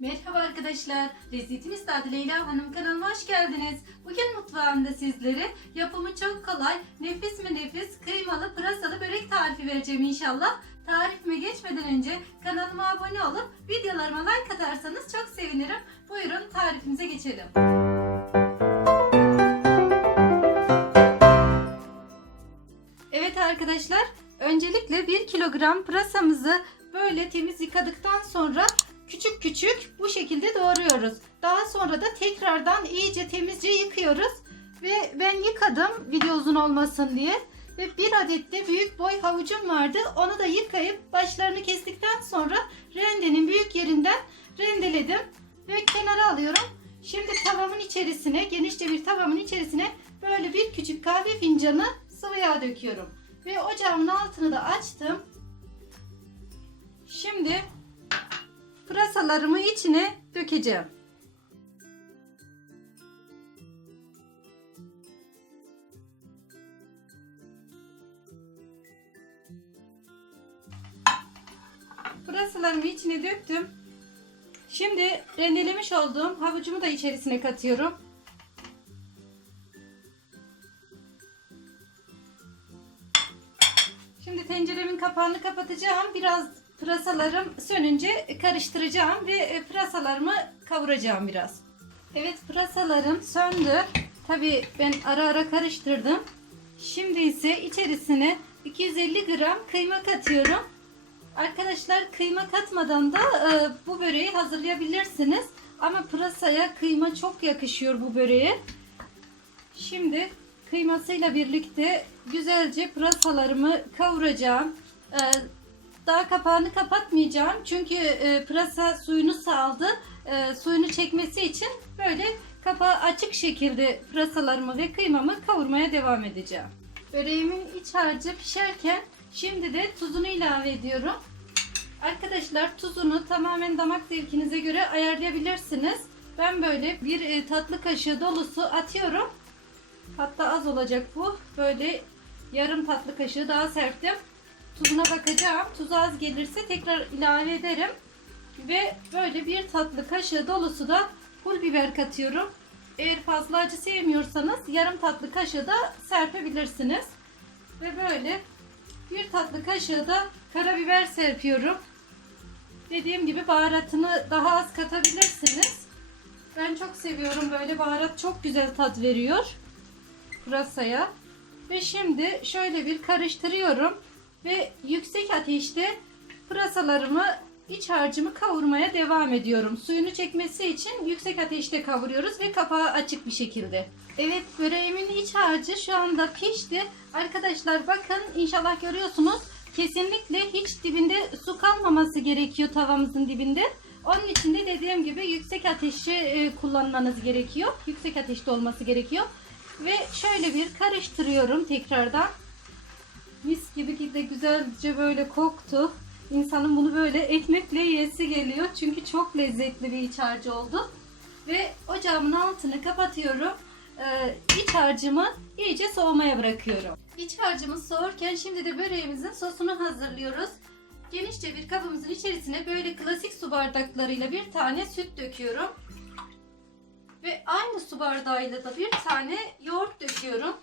Merhaba arkadaşlar. Lezzetim İstadi Leyla Hanım kanalıma hoş geldiniz. Bugün mutfağımda sizlere yapımı çok kolay, nefis mi nefis, kıymalı pırasalı börek tarifi vereceğim inşallah. Tarifime geçmeden önce kanalıma abone olup videolarıma like atarsanız çok sevinirim. Buyurun tarifimize geçelim. Evet arkadaşlar, öncelikle 1 kilogram pırasamızı böyle temiz yıkadıktan sonra küçük küçük bu şekilde doğruyoruz. Daha sonra da tekrardan iyice temizce yıkıyoruz. Ve ben yıkadım video uzun olmasın diye. Ve bir adet de büyük boy havucum vardı. Onu da yıkayıp başlarını kestikten sonra rendenin büyük yerinden rendeledim. Ve kenara alıyorum. Şimdi tavamın içerisine, genişçe bir tavamın içerisine böyle bir küçük kahve fincanı sıvı yağ döküyorum. Ve ocağımın altını da açtım. Şimdi pırasalarımı içine dökeceğim. Pırasalarımı içine döktüm. Şimdi rendelemiş olduğum havucumu da içerisine katıyorum. Şimdi tenceremin kapağını kapatacağım. Biraz pırasalarım sönünce karıştıracağım ve e, pırasalarımı kavuracağım biraz. Evet pırasalarım söndü. Tabi ben ara ara karıştırdım. Şimdi ise içerisine 250 gram kıyma katıyorum. Arkadaşlar kıyma katmadan da e, bu böreği hazırlayabilirsiniz. Ama pırasaya kıyma çok yakışıyor bu böreğe. Şimdi kıymasıyla birlikte güzelce pırasalarımı kavuracağım. E, daha kapağını kapatmayacağım. Çünkü e, pırasa suyunu saldı. E, suyunu çekmesi için böyle kapağı açık şekilde pırasalarımı ve kıymamı kavurmaya devam edeceğim. Böreğimin iç harcı pişerken şimdi de tuzunu ilave ediyorum. Arkadaşlar tuzunu tamamen damak zevkinize göre ayarlayabilirsiniz. Ben böyle bir e, tatlı kaşığı dolusu atıyorum. Hatta az olacak bu. Böyle yarım tatlı kaşığı daha serptim. Tuzuna bakacağım. Tuz az gelirse tekrar ilave ederim. Ve böyle bir tatlı kaşığı dolusu da pul biber katıyorum. Eğer fazla acı sevmiyorsanız yarım tatlı kaşığı da serpebilirsiniz. Ve böyle bir tatlı kaşığı da karabiber serpiyorum. Dediğim gibi baharatını daha az katabilirsiniz. Ben çok seviyorum böyle baharat çok güzel tat veriyor pırasaya. Ve şimdi şöyle bir karıştırıyorum ve yüksek ateşte pırasalarımı iç harcımı kavurmaya devam ediyorum. Suyunu çekmesi için yüksek ateşte kavuruyoruz ve kapağı açık bir şekilde. Evet böreğimin iç harcı şu anda pişti. Arkadaşlar bakın inşallah görüyorsunuz. Kesinlikle hiç dibinde su kalmaması gerekiyor tavamızın dibinde. Onun için de dediğim gibi yüksek ateşi e, kullanmanız gerekiyor. Yüksek ateşte olması gerekiyor. Ve şöyle bir karıştırıyorum tekrardan. Mis gibi de güzelce böyle koktu. İnsanın bunu böyle ekmekle yesi geliyor. Çünkü çok lezzetli bir iç harcı oldu. Ve ocağımın altını kapatıyorum. Ee, iç harcımı iyice soğumaya bırakıyorum. İç harcımız soğurken şimdi de böreğimizin sosunu hazırlıyoruz. Genişçe bir kabımızın içerisine böyle klasik su bardaklarıyla bir tane süt döküyorum. Ve aynı su bardağıyla da bir tane yoğurt döküyorum.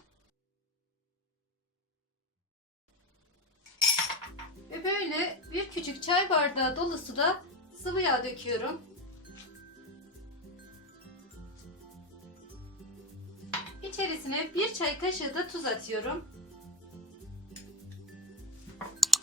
Ve böyle bir küçük çay bardağı dolusu da sıvı yağ döküyorum. İçerisine bir çay kaşığı da tuz atıyorum.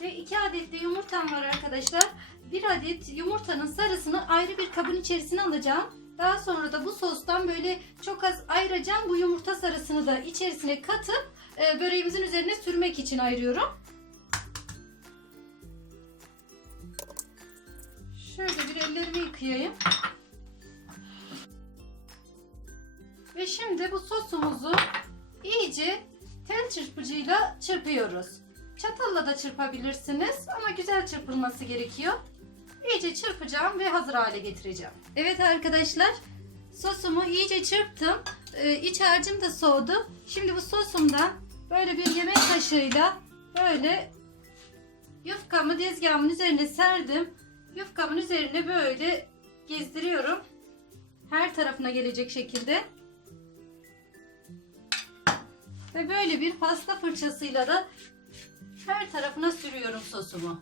Ve iki adet de yumurtam var arkadaşlar. Bir adet yumurtanın sarısını ayrı bir kabın içerisine alacağım. Daha sonra da bu sostan böyle çok az ayıracağım. Bu yumurta sarısını da içerisine katıp e, böreğimizin üzerine sürmek için ayırıyorum. Şöyle bir ellerimi yıkayayım. Ve şimdi bu sosumuzu iyice tel çırpıcıyla çırpıyoruz. Çatalla da çırpabilirsiniz ama güzel çırpılması gerekiyor. İyice çırpacağım ve hazır hale getireceğim. Evet arkadaşlar sosumu iyice çırptım. Ee, iç harcım da soğudu. Şimdi bu sosumdan böyle bir yemek kaşığıyla böyle yufkamı tezgahımın üzerine serdim. Yufkamın üzerine böyle gezdiriyorum. Her tarafına gelecek şekilde. Ve böyle bir pasta fırçasıyla da her tarafına sürüyorum sosumu.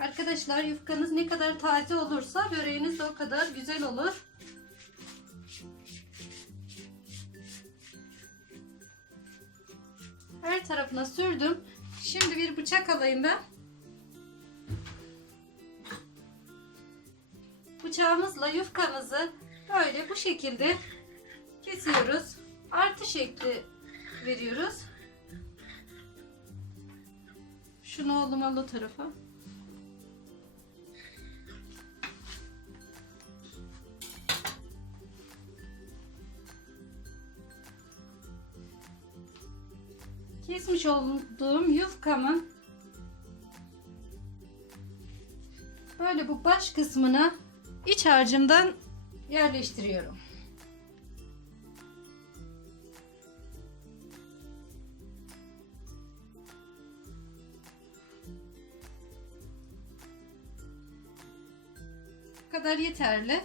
Arkadaşlar yufkanız ne kadar taze olursa böreğiniz de o kadar güzel olur. Tarafına sürdüm. Şimdi bir bıçak alayım ben. Bıçağımızla yufkamızı böyle bu şekilde kesiyoruz. Artı şekli veriyoruz. Şunu oğlum al o tarafa. Kesmiş olduğum yufkamın böyle bu baş kısmına iç harcımdan yerleştiriyorum. Bu kadar yeterli.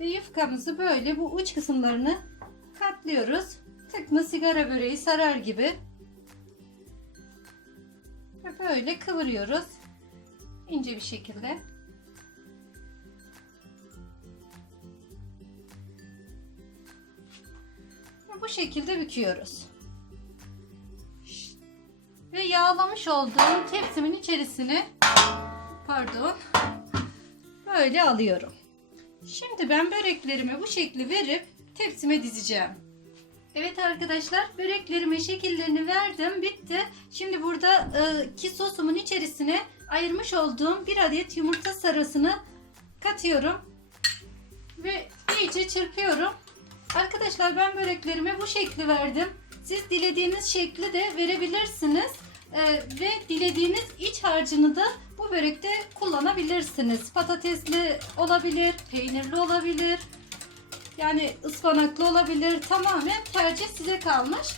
Ve yufkamızı böyle bu uç kısımlarını katlıyoruz. Tıkma sigara böreği sarar gibi. Böyle kıvırıyoruz. ince bir şekilde. Ve bu şekilde büküyoruz. Ve yağlamış olduğum tepsimin içerisine pardon böyle alıyorum. Şimdi ben böreklerimi bu şekli verip tepsime dizeceğim. Evet arkadaşlar böreklerime şekillerini verdim bitti. Şimdi burada e, sosumun içerisine ayırmış olduğum bir adet yumurta sarısını katıyorum. Ve iyice çırpıyorum. Arkadaşlar ben böreklerime bu şekli verdim. Siz dilediğiniz şekli de verebilirsiniz. E, ve dilediğiniz iç harcını da bu börekte kullanabilirsiniz. Patatesli olabilir, peynirli olabilir. Yani ıspanaklı olabilir. Tamamen tercih size kalmış.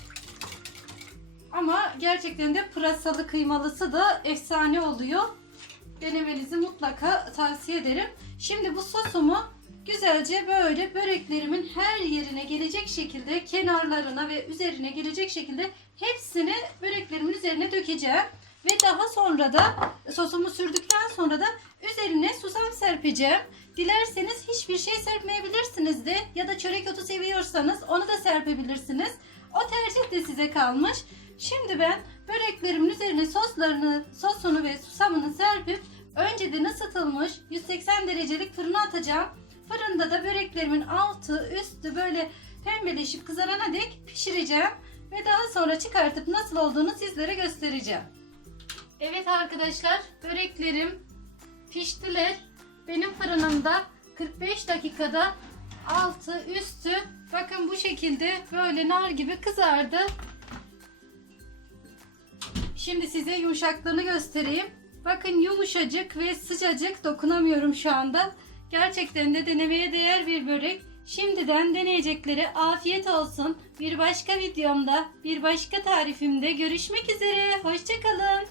Ama gerçekten de pırasalı kıymalısı da efsane oluyor. Denemenizi mutlaka tavsiye ederim. Şimdi bu sosumu güzelce böyle böreklerimin her yerine gelecek şekilde kenarlarına ve üzerine gelecek şekilde hepsini böreklerimin üzerine dökeceğim. Ve daha sonra da sosumu sürdükten sonra da üzerine susam serpeceğim. Dilerseniz hiçbir şey serpmeyebilirsiniz de ya da çörek otu seviyorsanız onu da serpebilirsiniz. O tercih de size kalmış. Şimdi ben böreklerimin üzerine soslarını, sosunu ve susamını serpip önceden ısıtılmış 180 derecelik fırına atacağım. Fırında da böreklerimin altı üstü böyle pembeleşip kızarana dek pişireceğim. Ve daha sonra çıkartıp nasıl olduğunu sizlere göstereceğim. Evet arkadaşlar böreklerim piştiler. Benim fırınımda 45 dakikada altı üstü bakın bu şekilde böyle nar gibi kızardı. Şimdi size yumuşaklığını göstereyim. Bakın yumuşacık ve sıcacık dokunamıyorum şu anda. Gerçekten de denemeye değer bir börek. Şimdiden deneyecekleri afiyet olsun. Bir başka videomda, bir başka tarifimde görüşmek üzere. Hoşçakalın.